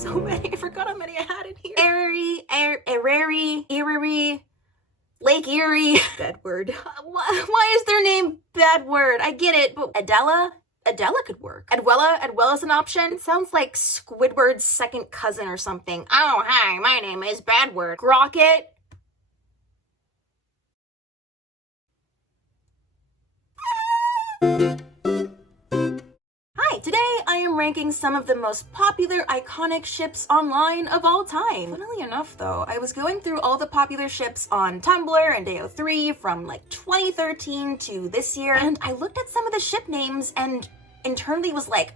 so many. I forgot how many I had in here. Erie, Lake Erie. Bedward. Why is their name Bedward? I get it, but Adela could work. Adwella's an option. It sounds like Squidward's second cousin or something. Oh, hi, my name is Bedward. Grocket. Hi, today I am ranking some of the most popular iconic ships online of all time. Funnily enough though, I was going through all the popular ships on Tumblr and AO3 from like 2013 to this year, and I looked at some of the ship names and internally was like,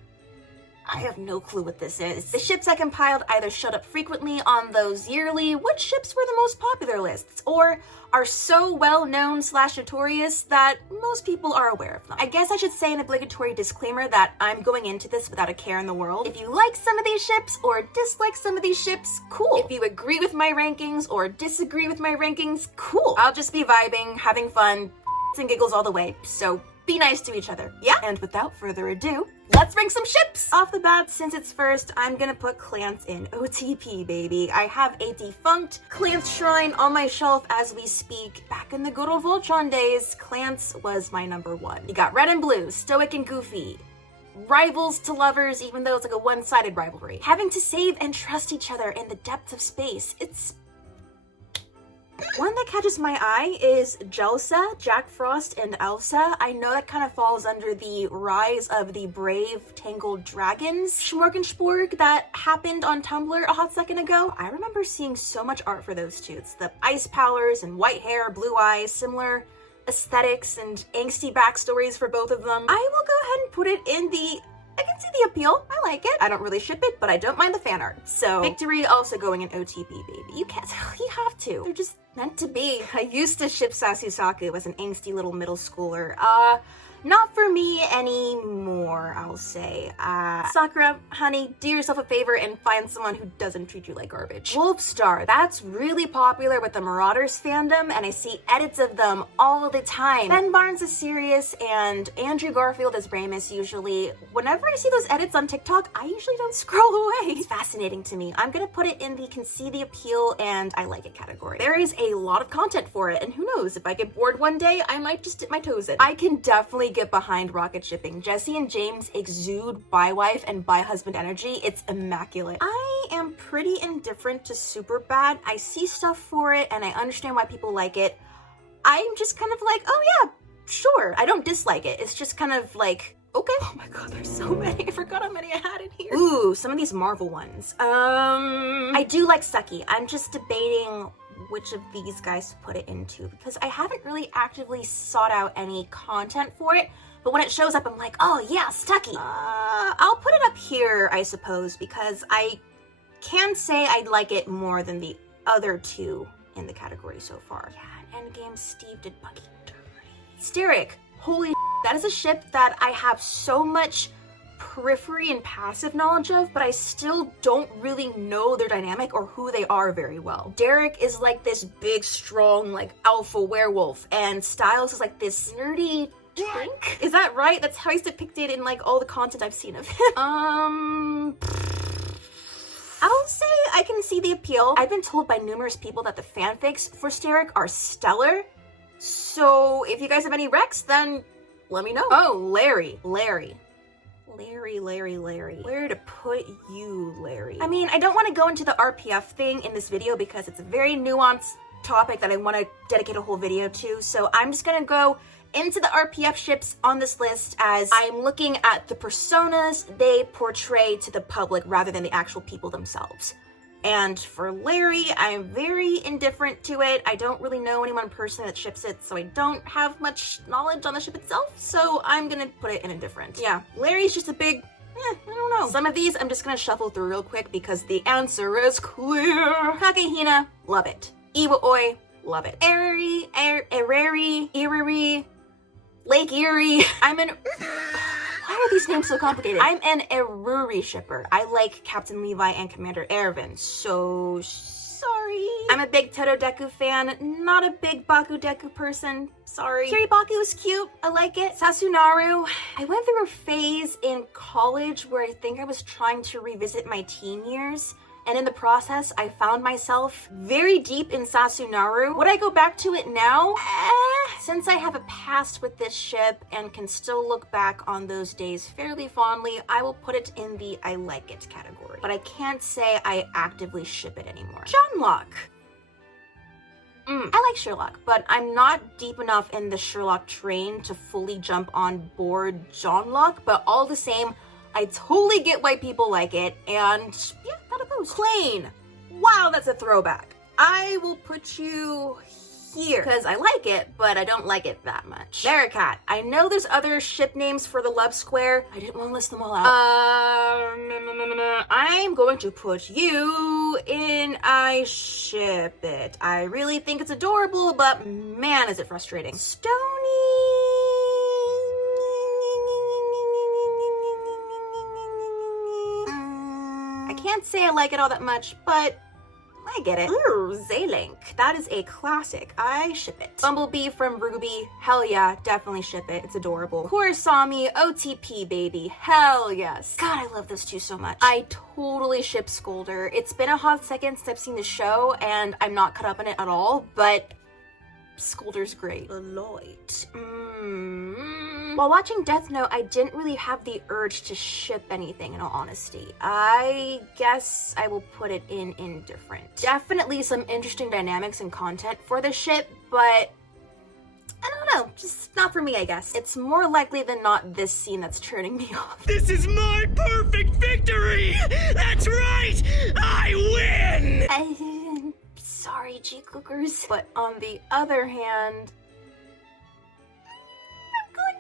I have no clue what this is. The ships I compiled either showed up frequently on those yearly which ships were the most popular lists, or are so well known / notorious that most people are aware of them. I guess I should say an obligatory disclaimer that I'm going into this without a care in the world. If you like some of these ships or dislike some of these ships, cool. If you agree with my rankings or disagree with my rankings, cool. I'll just be vibing, having fun, and giggles all the way, so be nice to each other, yeah? And without further ado, let's rank some ships! Off the bat, since it's first, I'm gonna put Clance in OTP, baby. I have a defunct Clance shrine on my shelf as we speak. Back in the good old Voltron days, Clance was my #1. You got red and blue, stoic and goofy, rivals to lovers, even though it's like a one-sided rivalry. Having to save and trust each other in the depths of space. It's one that catches my eye is Jelsa, Jack Frost, and Elsa. I know that kind of falls under the rise of the brave tangled dragons smorgasbord that happened on Tumblr a hot second ago. I remember seeing so much art for those two. It's the ice powers and white hair, blue eyes, similar aesthetics and angsty backstories for both of them. I will go ahead and put it in the I can see the appeal. I like it. I don't really ship it, but I don't mind the fan art. So, Victory also going in OTP, baby. You can't, you have to. They're just meant to be. I used to ship Sasusaku as an angsty little middle schooler. Not for me anymore, I'll say. Sakura, honey, do yourself a favor and find someone who doesn't treat you like garbage. Wolfstar, that's really popular with the Marauders fandom, and I see edits of them all the time. Ben Barnes is Sirius, and Andrew Garfield is Ramus usually. Whenever I see those edits on TikTok, I usually don't scroll away. It's fascinating to me. I'm gonna put it in the can see the appeal and I like it category. There is a lot of content for it, and who knows, if I get bored one day, I might just dip my toes in. I can definitely get behind rocket shipping. Jesse and James exude bi-wife and bi-husband energy. It's immaculate. I am pretty indifferent to Superbad. I see stuff for it and I understand why people like it. I'm just kind of like, oh yeah, sure. I don't dislike it. It's just kind of like, okay. Oh my god, there's so many. I forgot how many I had in here. Ooh, some of these Marvel ones. I do like Stucky. I'm just debating which of these guys to put it into because I haven't really actively sought out any content for it, but when it shows up I'm like, oh yeah, Stucky. I'll put it up here, I suppose, because I can say I like it more than the other two in the category so far. Yeah, Endgame Steve did Bucky dirty. Steric, holy that is a ship that I have so much periphery and passive knowledge of, but I still don't really know their dynamic or who they are very well. Derek is like this big, strong, like alpha werewolf, and Styles is like this nerdy twink. Is that right? That's how he's depicted in like all the content I've seen of him. I'll say I can see the appeal. I've been told by numerous people that the fanfics for Steric are stellar. So if you guys have any recs, then let me know. Oh, Larry. Where to put you, Larry? I mean, I don't want to go into the RPF thing in this video because it's a very nuanced topic that I want to dedicate a whole video to, so I'm just gonna go into the RPF ships on this list as I'm looking at the personas they portray to the public rather than the actual people themselves. And for Larry, I'm very indifferent to it. I don't really know anyone personally that ships it, so I don't have much knowledge on the ship itself, so I'm gonna put it in indifferent. Yeah, Larry's just a big, I don't know. Some of these I'm just gonna shuffle through real quick because the answer is clear. Kakehina, love it. Iwa-oi, love it. Erie, Lake Erie. Why are these names so complicated? I'm an Eruri shipper. I like Captain Levi and Commander Ervin. So sorry. sorry. I'm a big Totodeku fan, not a big Bakudeku person. Sorry. Kiribaku is cute. I like it. Satsunaru. I went through a phase in college where I think I was trying to revisit my teen years. And in the process, I found myself very deep in Satsunaru. Would I go back to it now? Since I have a past with this ship and can still look back on those days fairly fondly, I will put it in the I like it category. But I can't say I actively ship it anymore. Johnlock. I like Sherlock, but I'm not deep enough in the Sherlock train to fully jump on board Johnlock, but all the same, I totally get why people like it, and yeah, not opposed. Klain. Wow, that's a throwback. I will put you here, because I like it, but I don't like it that much. Vericat. I know there's other ship names for the love square. I didn't want to list them all out. I'm going to put you in I ship it. I really think it's adorable, but man, is it frustrating. Stony. I can't say I like it all that much, but I get it. Ooh, Zaylink. That is a classic. I ship it. Bumblebee from Ruby. Hell yeah, definitely ship it. It's adorable. Kurosami, OTP baby. Hell yes. God, I love those two so much. I totally ship Scolder. It's been a hot second since I've seen the show, and I'm not caught up in it at all, but Scolder's great. Lloyd. While watching Death Note, I didn't really have the urge to ship anything, in all honesty. I guess I will put it in indifferent. Definitely some interesting dynamics and content for the ship, but I don't know, just not for me, I guess. It's more likely than not this scene that's turning me off. This is my perfect victory! That's right! I win! Sorry, G-Cookers. But on the other hand,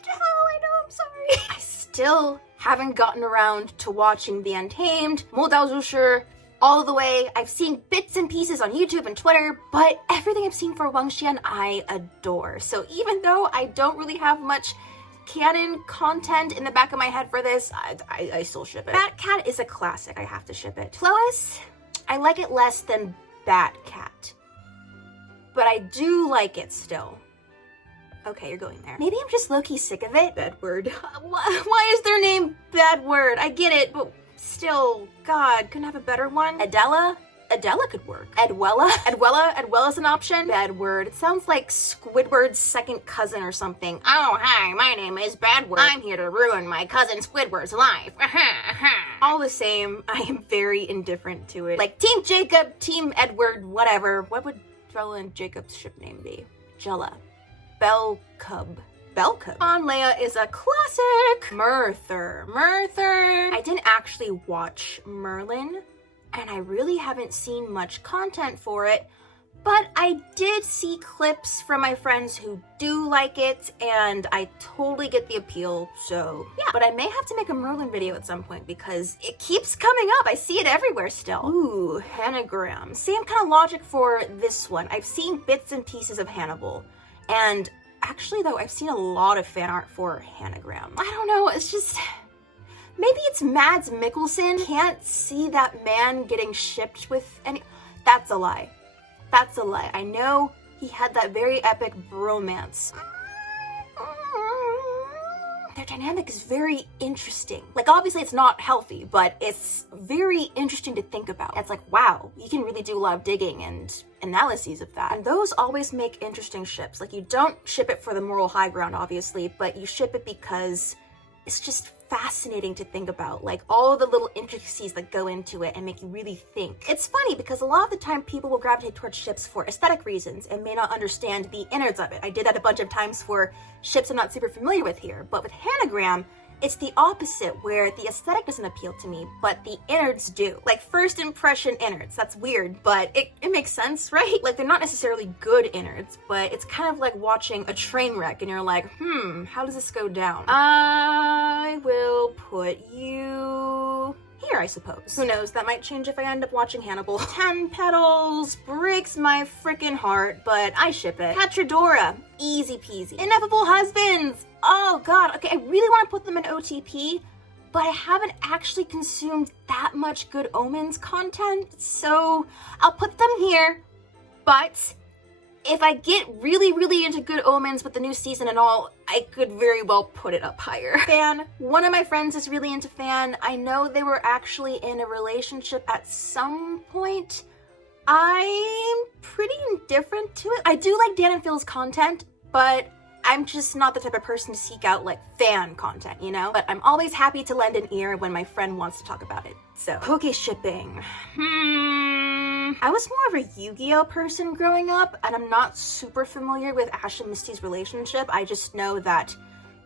I know, I'm sorry. I still haven't gotten around to watching The Untamed, Modaozusher, all the way. I've seen bits and pieces on YouTube and Twitter, but everything I've seen for Wangxian, I adore. So even though I don't really have much canon content in the back of my head for this, I still ship it. Batcat is a classic. I have to ship it. Chloris, I like it less than Batcat, but I do like it still. Okay, you're going there. Maybe I'm just low-key sick of it. Bad word. Why is their name Bad Word? I get it, but still, God, couldn't have a better one? Adela? Adela could work. Edwella? Edwella's an option? Bad Word. It sounds like Squidward's second cousin or something. Oh, hi, my name is Bad Word. I'm here to ruin my cousin Squidward's life. All the same, I am very indifferent to it. Like, Team Jacob, Team Edward, whatever. What would Bella and Jacob's ship name be? Jella. Belcub. Leia is a classic. Merthyr. I didn't actually watch Merlin, and I really haven't seen much content for it, but I did see clips from my friends who do like it, and I totally get the appeal, so yeah. But I may have to make a Merlin video at some point because it keeps coming up. I see it everywhere still. Ooh, Hanagram. Same kind of logic for this one. I've seen bits and pieces of Hannibal. And actually, though, I've seen a lot of fan art for Hanagram. I don't know, it's just... Maybe it's Mads Mikkelsen. Can't see that man getting shipped with any... That's a lie. That's a lie. I know he had that very epic bromance. Their dynamic is very interesting. Like, obviously it's not healthy, but it's very interesting to think about. It's like, wow, you can really do a lot of digging and analyses of that. And those always make interesting ships. Like, you don't ship it for the moral high ground, obviously, but you ship it because it's just fascinating to think about, like all the little intricacies that go into it and make you really think. It's funny because a lot of the time people will gravitate towards ships for aesthetic reasons and may not understand the innards of it. I did that a bunch of times for ships I'm not super familiar with here, but with Hanagram, it's the opposite, where the aesthetic doesn't appeal to me, but the innards do. Like, first impression innards. That's weird, but it makes sense, right? Like, they're not necessarily good innards, but it's kind of like watching a train wreck and you're like, how does this go down? I will put you here, I suppose. Who knows, that might change if I end up watching Hannibal. 10 Petals breaks my freaking heart, but I ship it. Catradora, easy peasy. Ineffable Husbands! Oh god, okay, I really want to put them in OTP, but I haven't actually consumed that much Good Omens content, so I'll put them here. But if I get really into Good Omens with the new season and all, I could very well put it up higher. Fan. One of my friends is really into Fan. I know they were actually in a relationship at some point. I'm pretty indifferent to it. I do like Dan and Phil's content, but I'm just not the type of person to seek out like fan content, you know? But I'm always happy to lend an ear when my friend wants to talk about it. So, Poke shipping. I was more of a Yu-Gi-Oh person growing up, and I'm not super familiar with Ash and Misty's relationship. I just know that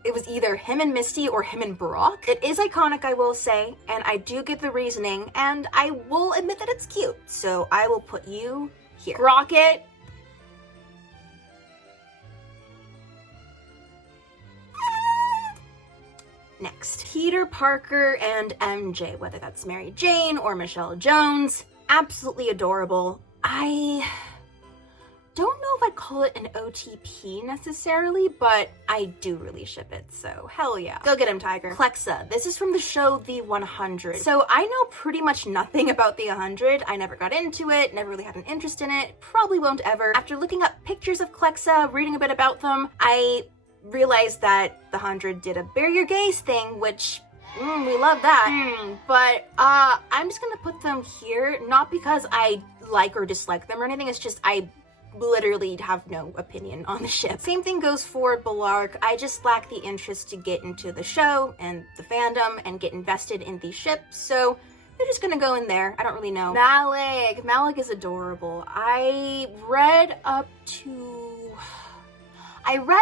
it was either him and Misty or him and Brock. It is iconic, I will say, and I do get the reasoning, and I will admit that it's cute. So I will put you here. Rocket. Next, Peter Parker and MJ, whether that's Mary Jane or Michelle Jones, absolutely adorable. I don't know if I'd call it an OTP necessarily, but I do really ship it, so hell yeah. Go get him, Tiger. Clexa, this is from the show The 100. So I know pretty much nothing about The 100. I never got into it, never really had an interest in it, probably won't ever. After looking up pictures of Clexa, reading a bit about them, I realized that The 100 did a Bear Your Gaze thing, which we love that. But I'm just gonna put them here, not because I like or dislike them or anything, it's just I literally have no opinion on the ship. Same thing goes for Balark. I just lack the interest to get into the show and the fandom and get invested in the ship, so they're just gonna go in there. I don't really know. Malik. Malik is adorable. I read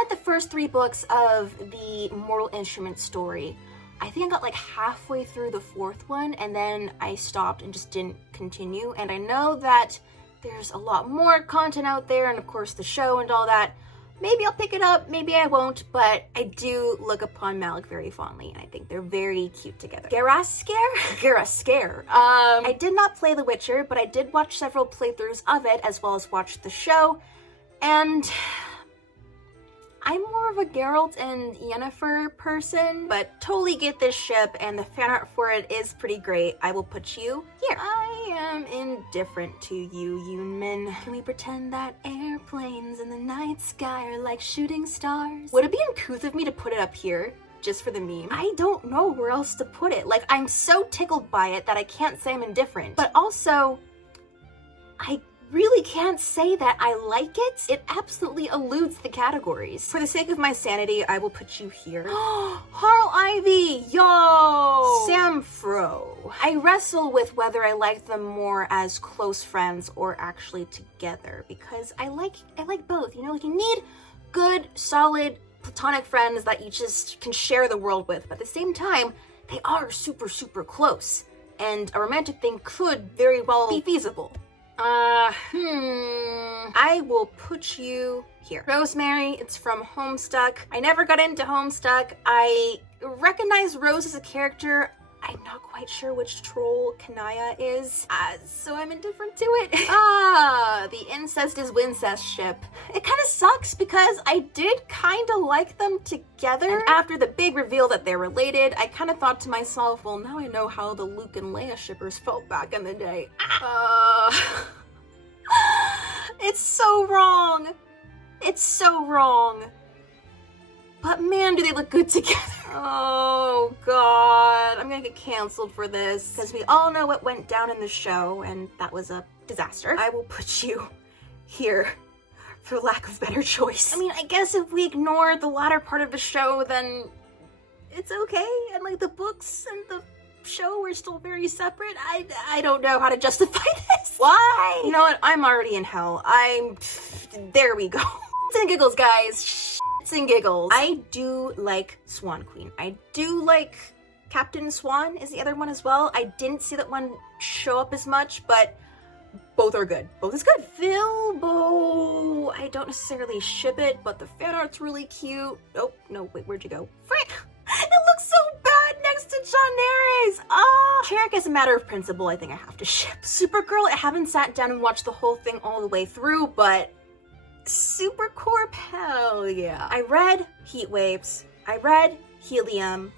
the first 3 books of the Mortal Instruments story. I think I got like halfway through the 4th one, and then I stopped and just didn't continue. And I know that there's a lot more content out there, and of course the show and all that. Maybe I'll pick it up, maybe I won't, but I do look upon Malik very fondly, and I think they're very cute together. Garaskare. I did not play The Witcher, but I did watch several playthroughs of it, as well as watch the show, and I'm more of a Geralt and Yennefer person, but totally get this ship, and the fan art for it is pretty great. I will put you here. I am indifferent to you, Yoonmin. Can we pretend that airplanes in the night sky are like shooting stars? Would it be uncouth of me to put it up here, just for the meme? I don't know where else to put it. Like, I'm so tickled by it that I can't say I'm indifferent. But also, I really can't say that I like it. It absolutely eludes the categories. For the sake of my sanity, I will put you here. Harl Ivy, yo! Sam Fro. I wrestle with whether I like them more as close friends or actually together, because I like both. You know, like, you need good, solid, platonic friends that you just can share the world with, but at the same time, they are super close, and a romantic thing could very well be feasible. I will put you here. Rosemary, it's from Homestuck. I never got into Homestuck. I recognize Rose as a character. I'm not quite sure which troll Kanaya is, so I'm indifferent to it. The incest is Wincest ship. It kind of sucks because I did kind of like them together. And after the big reveal that they're related, I kind of thought to myself, well, now I know how the Luke and Leia shippers felt back in the day. It's so wrong. It's so wrong. But man, do they look good together. Oh god, I'm gonna get canceled for this, because we all know what went down in the show, and that was a disaster. I will put you here, for lack of better choice. I mean, I guess if we ignore the latter part of the show, then it's okay, and like the books and the show were still very separate. I don't know how to justify this. Why? You know what, I'm already in hell. There we go. Shits and giggles, guys. And giggles. I do like Swan Queen. I do like Captain Swan is the other one as well. I didn't see that one show up as much, but both are good. Both is good. Filbo. I don't necessarily ship it, but the fan art's really cute. Oh, no, wait, where'd you go? Frick! It looks so bad next to John Neres. Cherrick, as a matter of principle, I think I have to ship. Supergirl, I haven't sat down and watched the whole thing all the way through, but Supercorp, hell yeah. I read Heat Waves, I read Helium,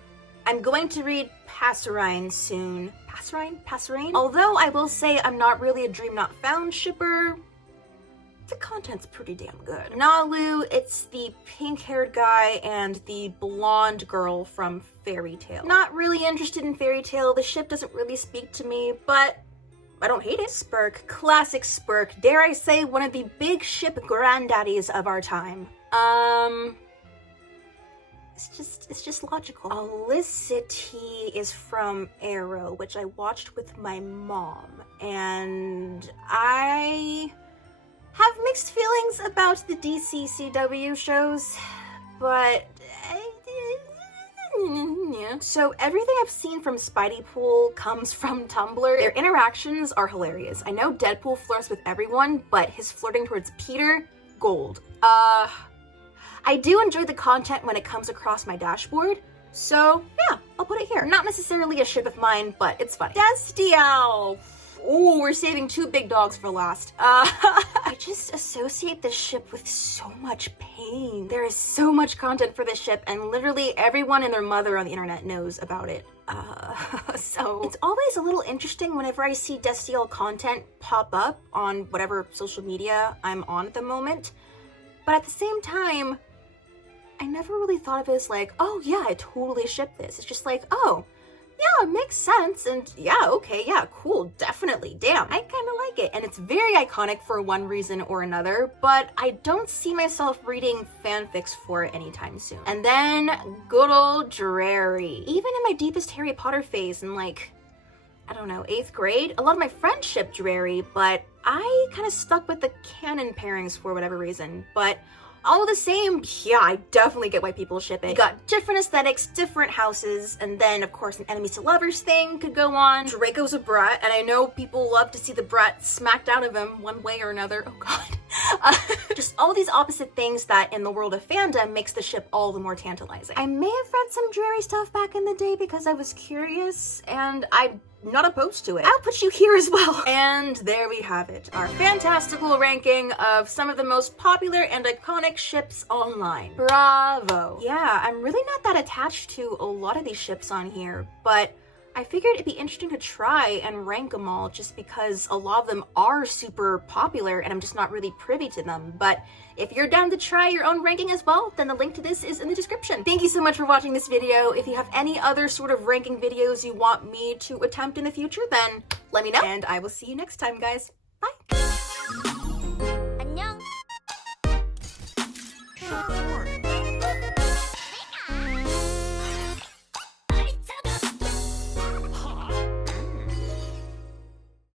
I'm going to read Passerine soon. Passerine? Although I will say I'm not really a Dream Not Found shipper. The content's pretty damn good. Nalu, it's the pink-haired guy and the blonde girl from Fairy Tail. Not really interested in Fairy Tail. The ship doesn't really speak to me, but I don't hate it. Spurk, classic Spurk. Dare I say one of the big ship granddaddies of our time. It's just logical. Elicity is from Arrow, which I watched with my mom, and I have mixed feelings about the DC CW shows, but yeah. So everything I've seen from Spidey Pool comes from Tumblr. Their interactions are hilarious. I know Deadpool flirts with everyone, but his flirting towards Peter, gold. I do enjoy the content when it comes across my dashboard, so yeah, I'll put it here. Not necessarily a ship of mine, but it's funny. Destial! Ooh, we're saving two big dogs for last. I just associate this ship with so much pain. There is so much content for this ship, and literally everyone and their mother on the internet knows about it. So it's always a little interesting whenever I see Destial content pop up on whatever social media I'm on at the moment. But at the same time, I never really thought of it as like, oh yeah, I totally ship this. It's just like, oh, yeah, it makes sense, and yeah, okay, yeah, cool, definitely, damn, I kind of like it, and it's very iconic for one reason or another, but I don't see myself reading fanfics for it anytime soon. And then, good old Drarry. Even in my deepest Harry Potter phase in like, I don't know, 8th grade, a lot of my friends shipped Drarry, but I kind of stuck with the canon pairings for whatever reason, but all the same, yeah, I definitely get why people ship it. You got different aesthetics, different houses, and then, of course, an enemies to lovers thing could go on. Draco's a brat, and I know people love to see the brat smacked out of him one way or another. Oh, God. Just all these opposite things that, in the world of fandom, makes the ship all the more tantalizing. I may have read some Drarry stuff back in the day because I was curious, and I'm not opposed to it. I'll put you here as well. And there we have it, our fantastical ranking of some of the most popular and iconic ships online. Bravo. Yeah, I'm really not that attached to a lot of these ships on here, but I figured it'd be interesting to try and rank them all just because a lot of them are super popular and I'm just not really privy to them. But if you're down to try your own ranking as well, then the link to this is in the description. Thank you so much for watching this video. If you have any other sort of ranking videos you want me to attempt in the future, then let me know. And I will see you next time, guys.